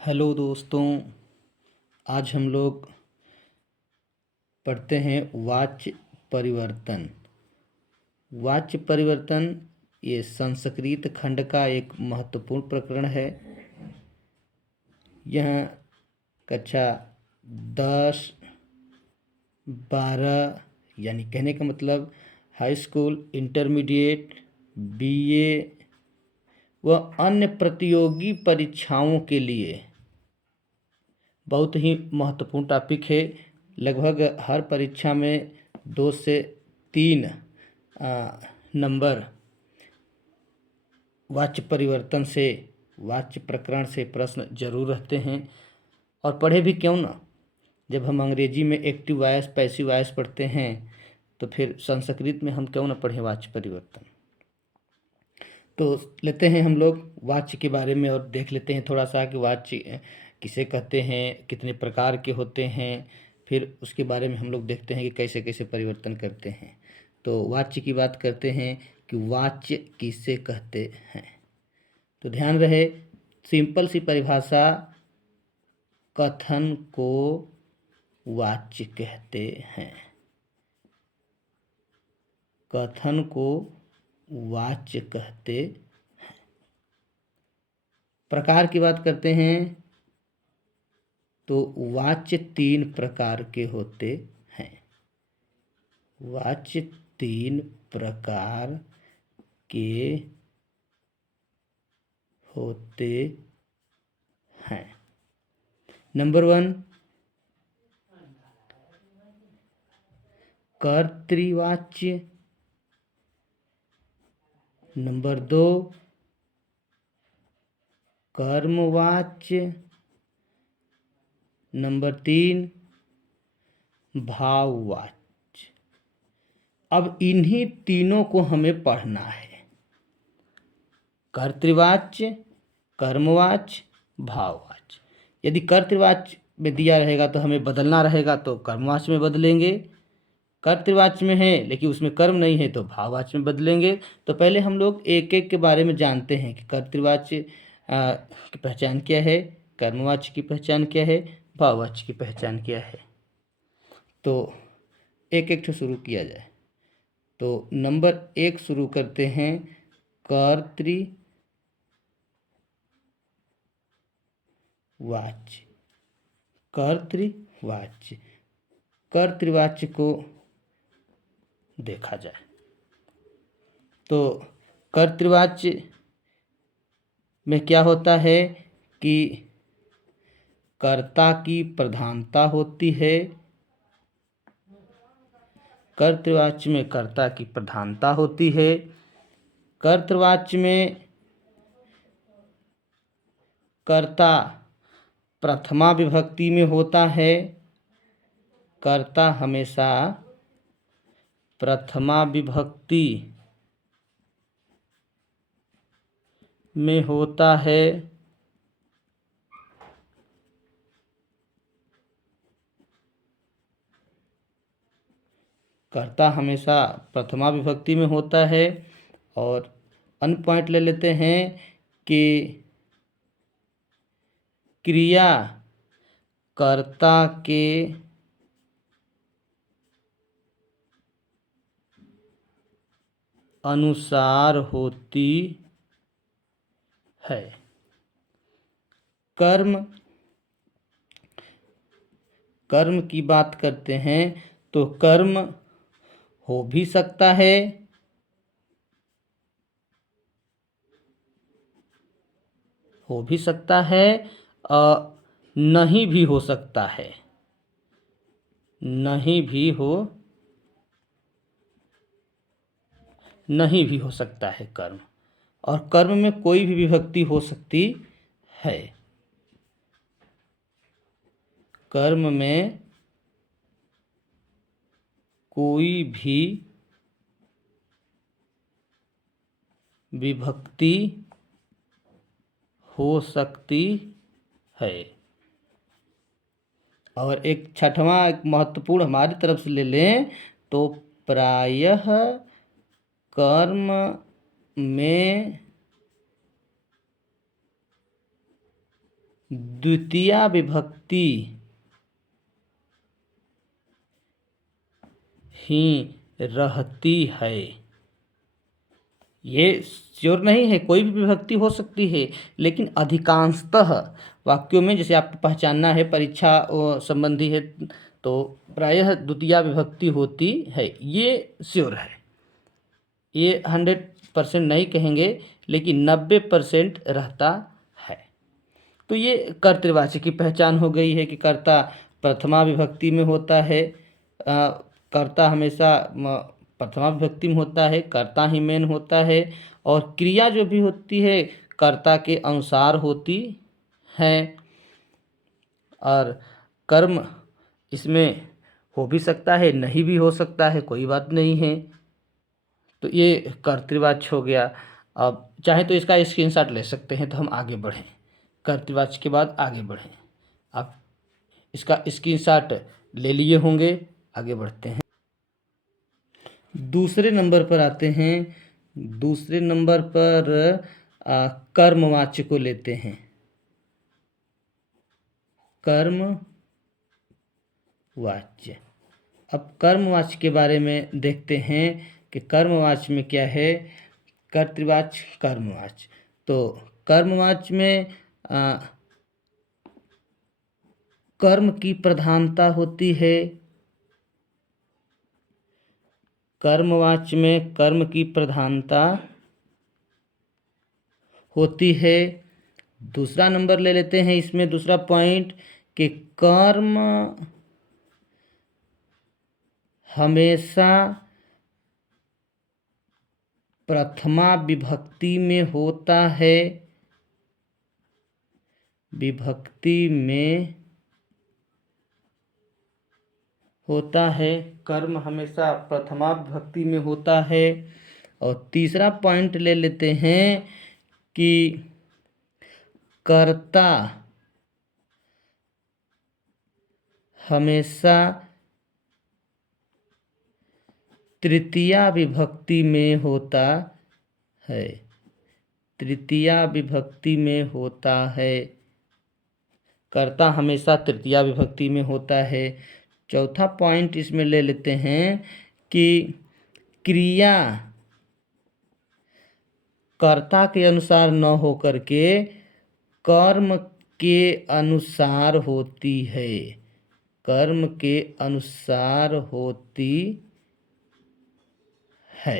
Hello दोस्तों। आज हम लोग पढ़ते हैं वाच्य परिवर्तन। वाच्य परिवर्तन ये संस्कृत खंड का एक महत्वपूर्ण प्रकरण है। यह कक्षा 10, 12 यानी कहने का मतलब हाई स्कूल, इंटरमीडिएट, बीए व अन्य प्रतियोगी परीक्षाओं के लिए बहुत ही महत्वपूर्ण टॉपिक है। लगभग हर परीक्षा में 2 से 3 नंबर वाच्य परिवर्तन से, वाच्य प्रकरण से प्रश्न जरूर रहते हैं। और पढ़े भी क्यों ना, जब हम अंग्रेजी में एक्टिव वॉइस, पैसिव वॉइस पढ़ते हैं तो फिर संस्कृत में हम क्यों ना पढ़ें वाच्य परिवर्तन। तो लेते हैं हम लोग वाच्य के बारे में और देख लेते हैं थोड़ा सा कि वाच्य किसे कहते हैं, कितने प्रकार के होते हैं। फिर उसके बारे में हम लोग देखते हैं कि कैसे कैसे परिवर्तन करते हैं। तो वाच्य की बात करते हैं कि वाच्य किसे कहते हैं। तो ध्यान रहे, सिंपल सी परिभाषा, कथन को वाच्य कहते हैं। कथन को वाच्य कहते हैं। प्रकार की बात करते हैं तो वाच्य 3 प्रकार के होते हैं। वाच्य 3 प्रकार के होते हैं। नंबर 1 कर्तृवाच्य। नंबर 2 कर्मवाच्य। नंबर 3 भाववाच्य। अब इन्हीं तीनों को हमें पढ़ना है। कर्तृवाच्य, कर्मवाच्य, भाववाच्य। यदि कर्तृवाच्य में दिया रहेगा तो हमें बदलना रहेगा तो कर्मवाच्य में बदलेंगे। कर्तृवाच्य में है लेकिन उसमें कर्म नहीं है तो भाववाच्य में बदलेंगे। तो पहले हम लोग एक एक के बारे में जानते हैं कि कर्तृवाच्य की पहचान क्या है, कर्मवाच्य की पहचान क्या है, भाववाच्य की पहचान क्या है। तो एक एक से शुरू किया जाए। तो नंबर 1 शुरू करते हैं, कर्तृवाच्य। कर्तृवाच्य, कर्तृवाच्य को देखा जाए तो कर्तृवाच्य में क्या होता है कि कर्ता की प्रधानता होती है। कर्तृवाच्य में कर्ता की प्रधानता होती है। कर्तृवाच्य में कर्ता प्रथमा विभक्ति में होता है। कर्ता हमेशा प्रथमा विभक्ति में होता है। कर्ता हमेशा प्रथमा विभक्ति में होता है। और अन्य पॉइंट ले लेते हैं कि क्रिया कर्ता के अनुसार होती है। कर्म, कर्म की बात करते हैं तो कर्म हो भी सकता है, हो भी सकता है, नहीं भी हो सकता है। नहीं भी हो, नहीं भी हो सकता है कर्म। और कर्म में कोई भी विभक्ति हो सकती है। कर्म में कोई भी विभक्ति हो सकती है। और एक छठवां, एक महत्वपूर्ण हमारी तरफ से ले लें तो प्रायः कर्म में द्वितीया विभक्ति ही रहती है। ये श्योर नहीं है, कोई भी विभक्ति हो सकती है, लेकिन अधिकांशतः वाक्यों में, जैसे आपको पहचानना है, परीक्षा संबंधी है, तो प्रायः द्वितीया विभक्ति होती है, ये श्योर है। ये 100% नहीं कहेंगे, लेकिन 90% रहता है। तो ये कर्तृवाची की पहचान हो गई है कि कर्ता प्रथमा विभक्ति में होता है। कर्ता हमेशा प्रथमा विभक्ति में होता है, कर्ता ही मेन होता है, और क्रिया जो भी होती है कर्ता के अनुसार होती है, और कर्म इसमें हो भी सकता है, नहीं भी हो सकता है, कोई बात नहीं है। तो ये कर्तृवाच्य हो गया। अब चाहे तो इसका स्क्रीनशॉट ले सकते हैं, तो हम आगे बढ़ें, कर्तृवाच्य के बाद आगे बढ़ें। आप इसका स्क्रीनशॉट ले लिए होंगे, आगे बढ़ते हैं। दूसरे नंबर पर आते हैं। दूसरे नंबर पर कर्मवाच्य को लेते हैं। कर्मवाच्य। अब कर्मवाच्य के बारे में देखते हैं कि कर्मवाच्य में क्या है। कर्तृवाच्य, कर्मवाच्य। तो कर्मवाच्य में कर्म की प्रधानता होती है। कर्मवाच्य में कर्म की प्रधानता होती है। दूसरा नंबर ले लेते हैं इसमें, दूसरा पॉइंट, कि कर्म हमेशा प्रथमा विभक्ति में होता है। विभक्ति में होता है, कर्म हमेशा प्रथमा विभक्ति में होता है। और तीसरा पॉइंट ले लेते हैं कि कर्ता हमेशा तृतीया विभक्ति में होता है। तृतीया विभक्ति में होता है, कर्ता हमेशा तृतीया विभक्ति में होता है। चौथा पॉइंट इसमें ले लेते हैं कि क्रिया कर्ता के अनुसार न होकर के कर्म के अनुसार होती है। कर्म के अनुसार होती है।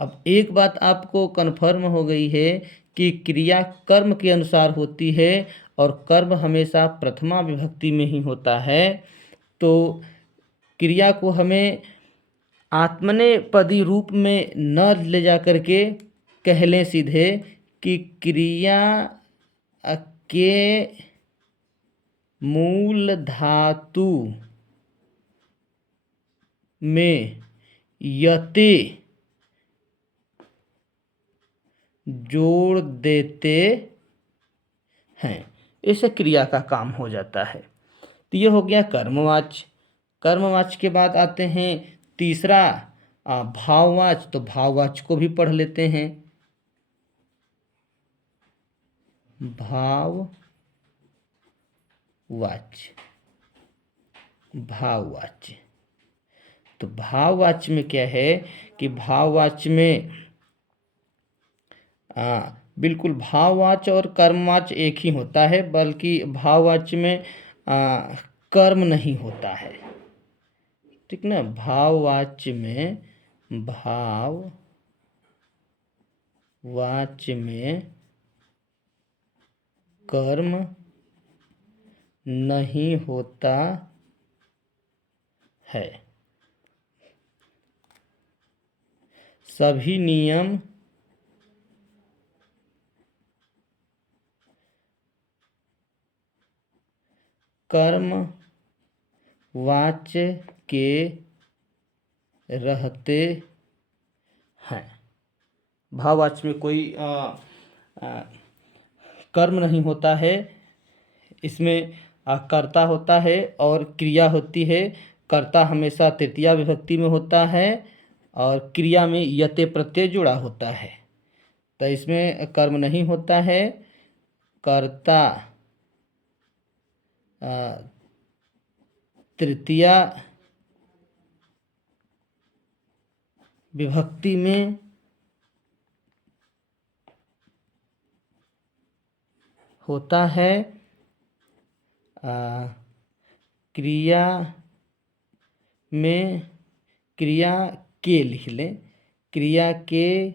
अब एक बात आपको कन्फर्म हो गई है कि क्रिया कर्म के अनुसार होती है और कर्म हमेशा प्रथमा विभक्ति में ही होता है। तो क्रिया को हमें आत्मनेपदी रूप में न ले जा करके कह लें सीधे कि क्रिया के मूल धातु में यते जोड़ देते हैं, इससे क्रिया का काम हो जाता है। तो ये हो गया कर्मवाच्य। कर्मवाच्य के बाद आते हैं तीसरा भाववाच्य। तो भाववाच्य को भी पढ़ लेते हैं। भाववाच्य, भाववाच्य। तो भाववाच्य में क्या है कि भाववाच्य में बिल्कुल भाववाच्य और कर्मवाच्य एक ही होता है, बल्कि भाववाच्य में कर्म नहीं होता है, ठीक ना। भाववाच्य में कर्म नहीं होता है। सभी नियम कर्मवाच्य के रहते हैं। भाववाच्य में कोई कर्म नहीं होता है, इसमें कर्ता होता है और क्रिया होती है। कर्ता हमेशा तृतीया विभक्ति में होता है और क्रिया में यते प्रत्यय जुड़ा होता है। तो इसमें कर्म नहीं होता है। कर्ता तृतीया विभक्ति में होता है क्रिया में, क्रिया के लिख लें, क्रिया के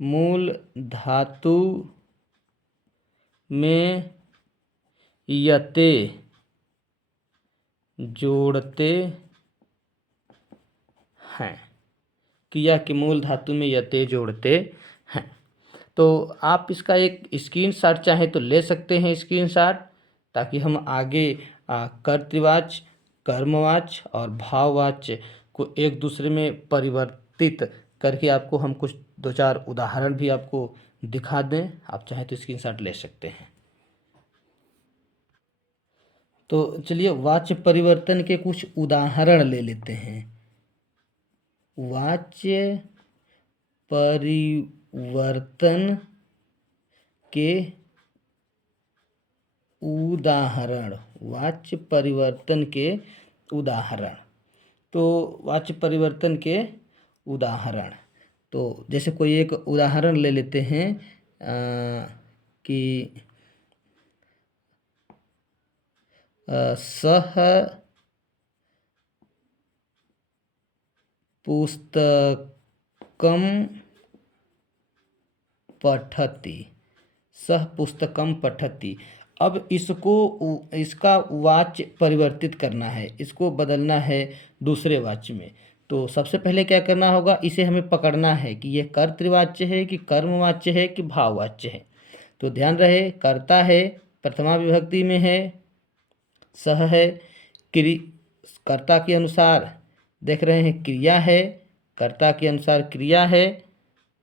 मूल धातु में यते जोड़ते हैं, क्रिया के मूल धातु में यते जोड़ते हैं। तो आप इसका एक स्क्रीनशॉट चाहें तो ले सकते हैं, स्क्रीनशॉट, ताकि हम आगे कर्तृवाच्य, कर्मवाच्य और भाववाच्य को एक दूसरे में परिवर्तित करके आपको हम कुछ 2-4 उदाहरण भी आपको दिखा दें। आप चाहें तो स्क्रीनशॉट ले सकते हैं। तो चलिए वाच्य परिवर्तन के कुछ उदाहरण ले लेते हैं। वाच्य परिवर्तन के उदाहरण, वाच्य परिवर्तन के उदाहरण। तो वाच्य परिवर्तन के उदाहरण, तो जैसे कोई एक उदाहरण ले लेते हैं कि सह पुस्तकम पठति, सह पुस्तकम पठति। अब इसका वाच्य परिवर्तित करना है, इसको बदलना है दूसरे वाच्य में। तो सबसे पहले क्या करना होगा, इसे हमें पकड़ना है कि ये कर्तृवाच्य है कि कर्मवाच्य है कि भाववाच्य है। तो ध्यान रहे, कर्ता है, प्रथमा विभक्ति में है, सह है, कर्ता के अनुसार देख रहे हैं क्रिया है, कर्ता के अनुसार क्रिया है,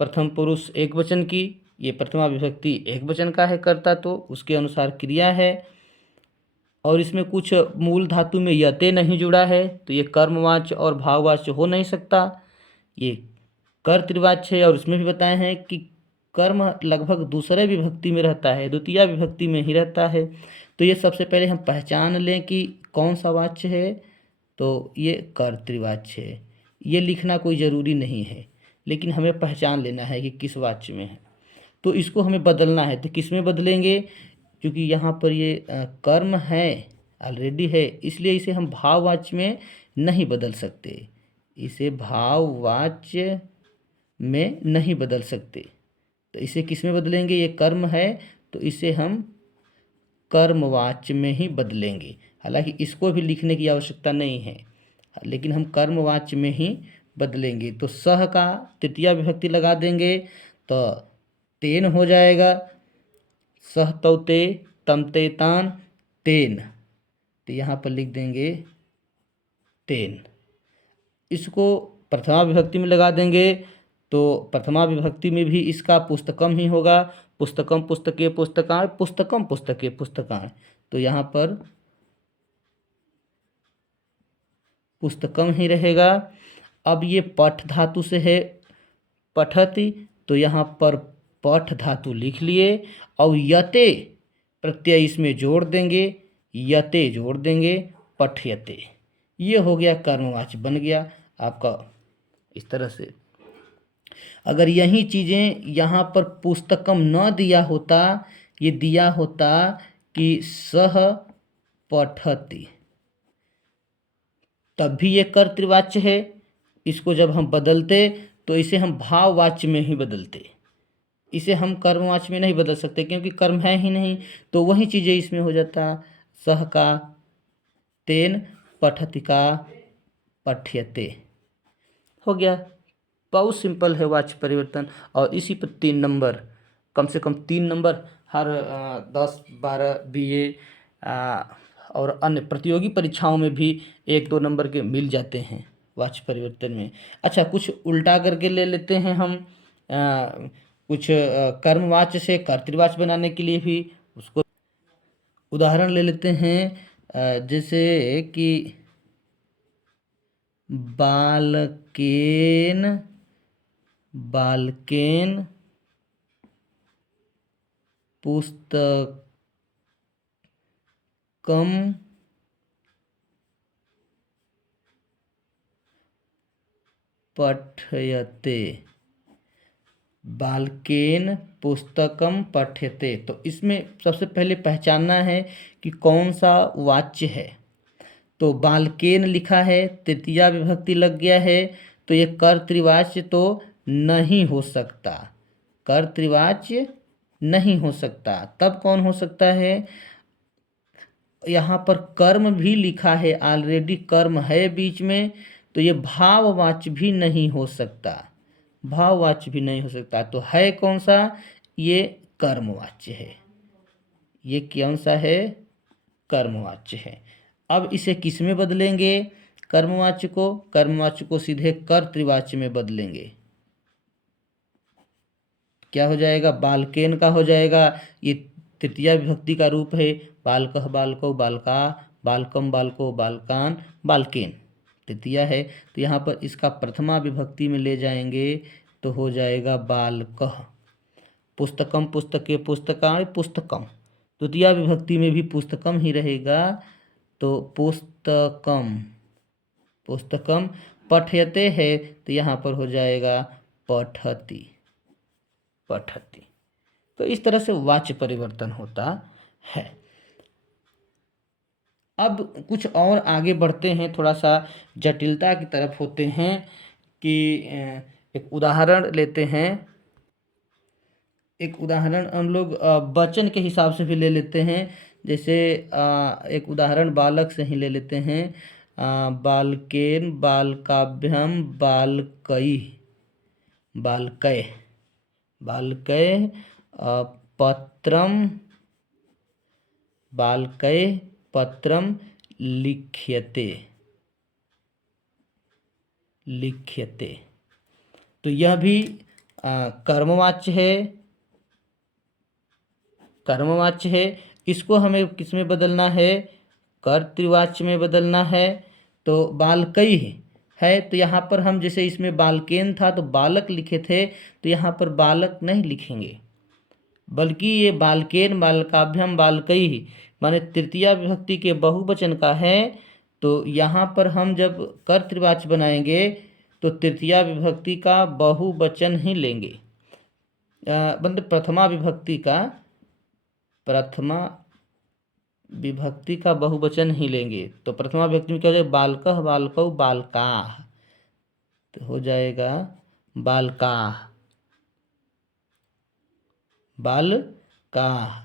प्रथम पुरुष एक वचन की, ये प्रथमा विभक्ति एक वचन का है कर्ता, तो उसके अनुसार क्रिया है। और इसमें कुछ मूल धातु में यते नहीं जुड़ा है, तो ये कर्मवाच्य और भाववाच्य हो नहीं सकता। ये कर्तृवाच्य है और उसमें भी बताए हैं कि कर्म लगभग दूसरे विभक्ति में रहता है, द्वितीय विभक्ति में ही रहता है। तो ये सबसे पहले हम पहचान लें कि कौन सा वाच्य है, तो ये कर्तृवाच्य है। ये लिखना कोई ज़रूरी नहीं है, लेकिन हमें पहचान लेना है कि किस वाच्य में है। तो इसको हमें बदलना है, तो किस में बदलेंगे, क्योंकि यहाँ पर ये कर्म है ऑलरेडी है, इसलिए इसे हम भाववाच्य में नहीं बदल सकते, इसे भाववाच्य में नहीं बदल सकते। तो इसे किस में बदलेंगे, ये कर्म है तो इसे हम कर्मवाच्य में ही बदलेंगे। हालांकि इसको भी लिखने की आवश्यकता नहीं है, लेकिन हम कर्मवाच्य में ही बदलेंगे। तो सह का तृतीया विभक्ति लगा देंगे तो तेन हो जाएगा, सह तौते तमते तान तेन, तो यहाँ पर लिख देंगे तेन। इसको प्रथमा विभक्ति में लगा देंगे तो प्रथमा विभक्ति में भी इसका पुस्तकम ही होगा, पुस्तकम पुस्तके पुस्तकान, पुस्तकम पुस्तके पुस्तकान, तो यहाँ पर पुस्तकम ही रहेगा। अब ये पठ धातु से है पठति, तो यहाँ पर पठ धातु लिख लिए और यते प्रत्यय इसमें जोड़ देंगे, यते जोड़ देंगे, पठयते, ये हो गया कर्मवाच्य बन गया आपका। इस तरह से अगर यही चीज़ें यहाँ पर पुस्तकम न दिया होता, ये दिया होता कि सह पठति, तब भी ये कर्तृवाच्य है। इसको जब हम बदलते तो इसे हम भाववाच्य में ही बदलते, इसे हम कर्मवाच्य में नहीं बदल सकते क्योंकि कर्म है ही नहीं। तो वही चीज़ें इसमें हो जाता, सह का तेन, पठति का पठ्यते, हो गया। बहुत सिंपल है वाच्य परिवर्तन। और इसी पर 3 नंबर, कम से कम 3 नंबर हर 10-12 BA और अन्य प्रतियोगी परीक्षाओं में भी 1-2 नंबर के मिल जाते हैं वाच्य परिवर्तन में। अच्छा, कुछ उल्टा करके ले लेते हैं हम, कुछ कर्मवाच्य से कर्तृवाच्य बनाने के लिए भी उसको उदाहरण ले लेते हैं। जैसे कि बालकेन, बालकेन पुस्तकम पुस्तकम पठयते, बालकेन पुस्तकम पठ्यते। तो इसमें सबसे पहले पहचानना है कि कौन सा वाच्य है। तो बालकेन लिखा है, तृतीया विभक्ति लग गया है, तो ये कर्तृवाच्य तो नहीं हो सकता, कर्तृवाच्य नहीं हो सकता। तब कौन हो सकता है? यहाँ पर कर्म भी लिखा है, ऑलरेडी कर्म है बीच में, तो ये भाववाच्य भी नहीं हो सकता, भाववाच्य भी नहीं हो सकता। तो है कौन सा? ये कर्मवाच्य है। ये कौन सा है? कर्मवाच्य है। अब इसे किस में बदलेंगे? कर्मवाच्य को सीधे कर्तृवाच्य में बदलेंगे। क्या हो जाएगा? बालकेन का हो जाएगा, ये तृतीया विभक्ति का रूप है, बालकः बालकौ बालका, बालकम बालको बालकान, बालकेन तृतीया है। तो यहाँ पर इसका प्रथमा विभक्ति में ले जाएंगे तो हो जाएगा बालकः। पुस्तकम पुस्तके पुस्तकानि पुस्तकम, तृतीया विभक्ति में भी पुस्तकम ही रहेगा, तो पुस्तकम। पुस्तकम पठयते है तो यहाँ पर हो जाएगा पठति, पठति। तो इस तरह से वाच्य परिवर्तन होता है। अब कुछ और आगे बढ़ते हैं, थोड़ा सा जटिलता की तरफ होते हैं कि एक उदाहरण लेते हैं। एक उदाहरण हम लोग वचन के हिसाब से भी ले लेते हैं। जैसे एक उदाहरण बालक से ही ले लेते हैं। बालकेन बालकाभ्यम बालकई, बालकय, बालकय पत्रम, बालकय पत्रम लिख्यते, लिख्यते। तो यह भी कर्मवाच्य है, कर्मवाच्य है। इसको हमें किस में बदलना है? कर्तृवाच्य में बदलना है। तो बालकई है, तो यहाँ पर हम जैसे इसमें बालकेन था तो बालक लिखे थे, तो यहाँ पर बालक नहीं लिखेंगे, बल्कि ये बालकेन बालकाभ्यम बालकई माने तृतीया विभक्ति के बहुवचन का है। तो यहाँ पर हम जब कर्तृवाच्य बनाएंगे तो तृतीया विभक्ति का बहुवचन ही लेंगे, मतलब प्रथमा विभक्ति का, प्रथमा विभक्ति का बहुवचन ही लेंगे। तो प्रथमा विभक्ति में क्या हो जाएगा? बालकः बालकौ बालकाः, तो हो जाएगा बालकाः, बालकाः।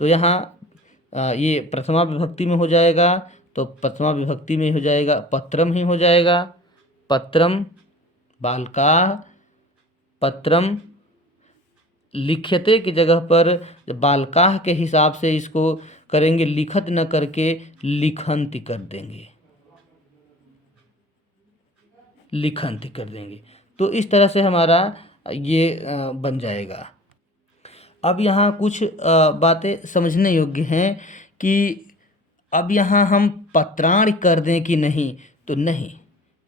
तो यहाँ ये प्रथमा विभक्ति में हो जाएगा, तो प्रथमा विभक्ति में हो जाएगा पत्रम ही हो जाएगा, पत्रम बालकाः, पत्रम। लिख्यते की जगह पर बालकाः के हिसाब से इसको करेंगे, लिखत न करके लिखंति कर देंगे, लिखंति कर देंगे। तो इस तरह से हमारा ये बन जाएगा। अब यहाँ कुछ बातें समझने योग्य हैं कि अब यहाँ हम पत्राणि कर दें कि नहीं, तो नहीं,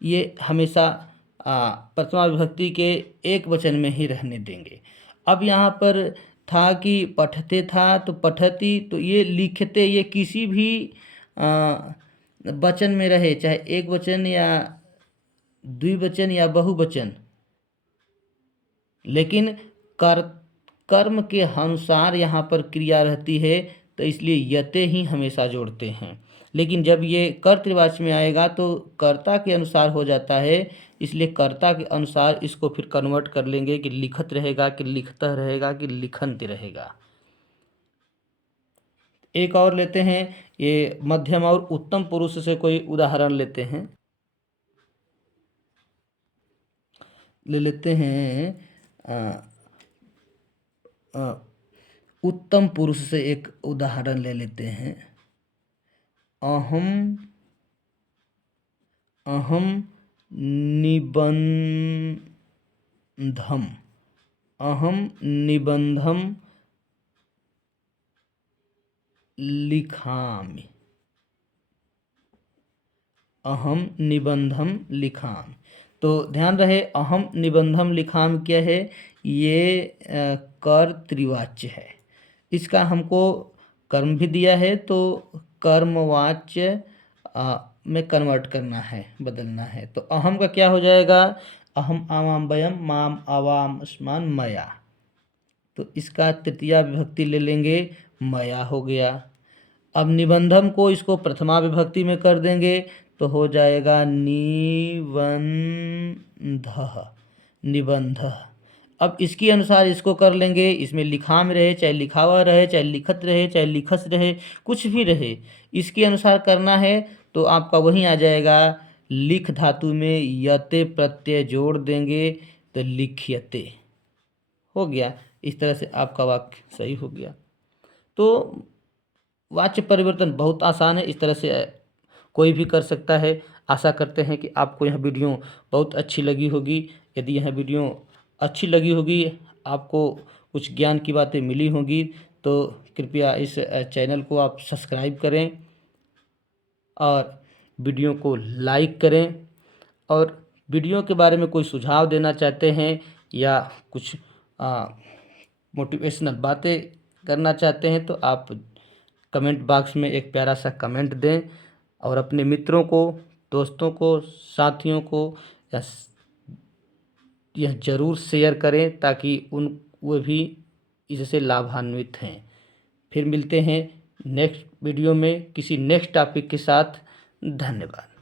ये हमेशा प्रथमा विभक्ति के एक वचन में ही रहने देंगे। अब यहाँ पर था कि पठते था तो पठती, तो ये लिखते, ये किसी भी वचन में रहे, चाहे एक वचन या द्विवचन या बहुवचन, लेकिन कर्म के अनुसार यहाँ पर क्रिया रहती है, तो इसलिए यते ही हमेशा जोड़ते हैं। लेकिन जब ये कर्तृवाच्य में आएगा तो कर्ता के अनुसार हो जाता है, इसलिए कर्ता के अनुसार इसको फिर कन्वर्ट कर लेंगे कि लिखत रहेगा कि लिखता रहेगा कि लिखंत रहेगा। एक और लेते हैं, ये मध्यम और उत्तम पुरुष से कोई उदाहरण लेते हैं। ले लेते हैं उत्तम पुरुष से एक उदाहरण ले लेते हैं। अहम, अहम निबंधम, अहम निबंधम लिखामि, अहम निबंधम लिखामि। तो ध्यान रहे, अहम निबंधम लिखाम क्या है? ये कर्तृवाच्य है। इसका हमको कर्म भी दिया है, तो कर्मवाच्य में कन्वर्ट करना है, बदलना है। तो अहम का क्या हो जाएगा? अहम आवाम वयम माम आवाम अस्मान मया। तो इसका तृतीया विभक्ति ले लेंगे, मया हो गया। अब निबंधम को इसको प्रथमा विभक्ति में कर देंगे तो हो जाएगा निबंधः, निबंध। अब इसके अनुसार इसको कर लेंगे, इसमें लिखा में रहे चाहे लिखा हुआ रहे, चाहे लिखत रहे चाहे लिखस रहे, कुछ भी रहे, इसके अनुसार करना है। तो आपका वहीं आ जाएगा, लिख धातु में यते प्रत्यय जोड़ देंगे तो लिख्यते हो गया। इस तरह से आपका वाक्य सही हो गया। तो वाच्य परिवर्तन बहुत आसान है, इस तरह से कोई भी कर सकता है। आशा करते हैं कि आपको यह वीडियो बहुत अच्छी लगी होगी। यदि यह वीडियो अच्छी लगी होगी, आपको कुछ ज्ञान की बातें मिली होंगी, तो कृपया इस चैनल को आप सब्सक्राइब करें और वीडियो को लाइक करें। और वीडियो के बारे में कोई सुझाव देना चाहते हैं या कुछ मोटिवेशनल बातें करना चाहते हैं तो आप कमेंट बॉक्स में एक प्यारा सा कमेंट दें और अपने मित्रों को, दोस्तों को, साथियों को यह ज़रूर शेयर करें ताकि वो भी इससे लाभान्वित हैं। फिर मिलते हैं नेक्स्ट वीडियो में किसी नेक्स्ट टॉपिक के साथ। धन्यवाद।